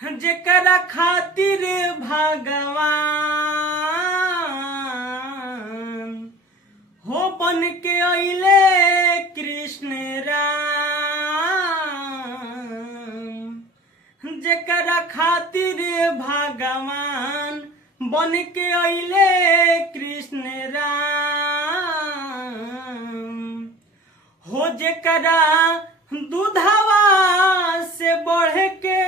जेकरा खातिर भगवान हो बन के अइले कृष्ण राम। जेकरा खातिर भगवान बन के अइले कृष्ण राम। हो जेकरा दूधवा से बढ़ के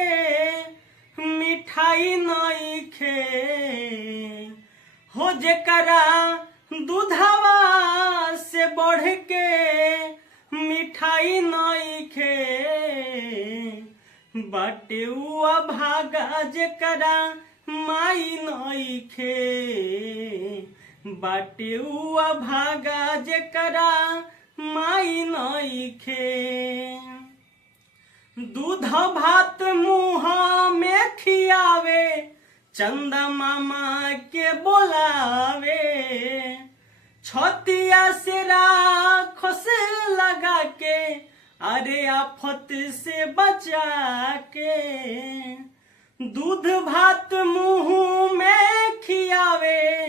मिठाई नइखे। हो जेकरा दूधवा से बढ़ के मिठाई नइखे। बाटे उ अभागा जेकरा माई नइखे। बाटे उ अभागा जेकरा माई नइखे। दूध भात मुँह में खियावे चंदा मामा के बोलावे। छतिया से राखस लगा के अरे आफत से बचा के। दूध भात मुँह में खियावे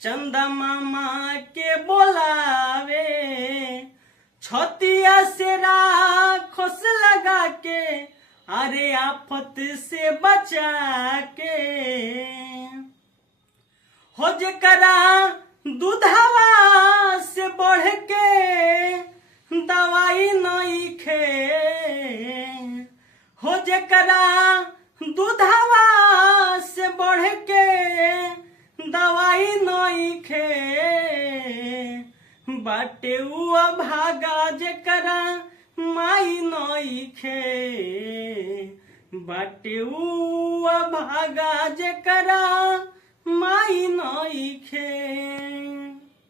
चंदा मामा के बोलावे। छतिया से राखस लगा के अरे आफत से बचा के। हो जेकरा दूधवा से बढ़ के दवाई नइखे। हो जेकरा दूधवा से बढ़ के दवाई नइखे। बाटे उ अभागा जेकरा माई नइखे। बाटे उ अभागा जेकरा